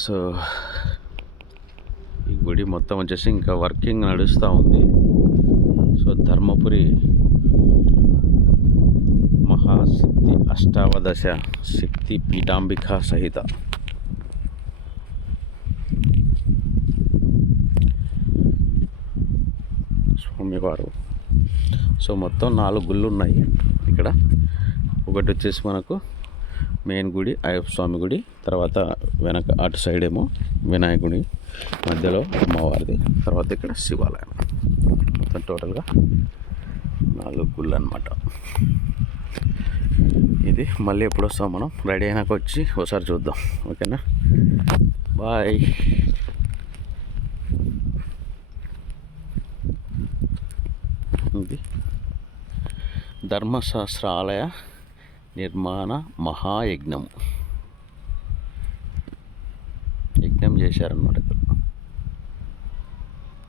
So ఈ గుడి మొత్తం వచ్చేసి ఇంకా వర్కింగ్ నడుస్తూ ఉంది. సో ధర్మపురి మహాశక్తి అష్టావదశ శక్తి పీఠాంబిక సహిత స్వామివారు. సో మొత్తం 4 గుళ్ళు ఉన్నాయి ఇక్కడ. ఒకటి వచ్చేసి మనకు మెయిన్ గుడి అయ్యప్ప స్వామి గుడి, తర్వాత వెనక అటు సైడ్ ఏమో వినాయకుడి, మధ్యలో అమ్మవారిది, తర్వాత ఇక్కడ శివాలయం. మొత్తం టోటల్గా 4 గుళ్ళు అన్నమాట. ఇది మళ్ళీ ఎప్పుడు వస్తాం మనం, రెడీ అయినాక వచ్చి ఒకసారి చూద్దాం. ఓకేనా, బాయ్. ఇది ధర్మశాస్త్రాలయ నిర్మాణ మహాయజ్ఞం చేశారన్నమాట.